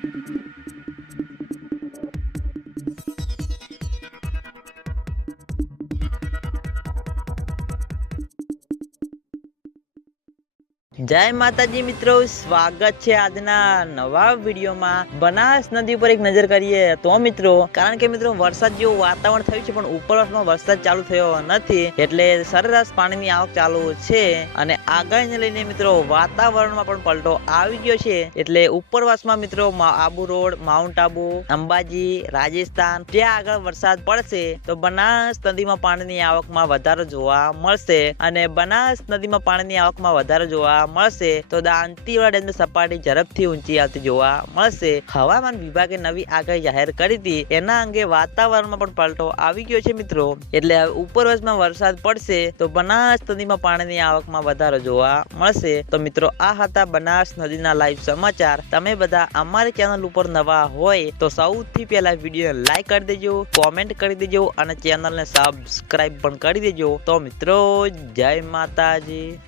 Thank you. જય માતાજી મિત્રો, સ્વાગત છે આજના નવા વિડીયોમાં. બનાસ નદી ઉપર એક નજર કરીએ તો મિત્રો, કારણ કે મિત્રો વરસાદ જેવું વાતાવરણ થયું છે, પણ ઉપરવાસમાં વરસાદ ચાલુ થયો નથી, એટલે સરેરાશ પાણીની આવક ચાલુ છે. અને આગાહીને લઈને મિત્રો, વાતાવરણમાં પણ પલટો આવી ગયો છે, એટલે ઉપરવાસમાં મિત્રો આબુ રોડ, માઉન્ટ આબુ, અંબાજી, રાજસ્થાન, ત્યાં આગળ વરસાદ પડશે, તો બનાસ નદીમાં પાણીની આવકમાં વધારો જોવા મળશે. અને બનાસ નદીમાં પાણીની આવકમાં વધારો જોવા મળશે તો દાંતીવાડા ડેમની સપાટી ઝડપથી ઊંચી આવતી જોવા મળશે. હવામાન વિભાગે નવી આગાહી જાહેર કરી હતી. એના અંગે વાતાવરણમાં પણ પલટો આવી ગયો છે મિત્રો. એટલે ઉપરવાસમાં વરસાદ પડશે તો બનાસ નદીમાં પાણીની આવકમાં વધારો જોવા મળશે. તો મિત્રો, આ હતા બનાસ નદીના લાઈવ સમાચાર. તમે બધા અમારી ચેનલ ઉપર નવા હોય તો સૌથી પહેલા વીડિયો લાઈક કરી દેજો કોમેન્ટ કરી દેજો અને ચેનલને સબસ્ક્રાઇબ પણ કરી દેજો. તો મિત્રો, જય માતાજી.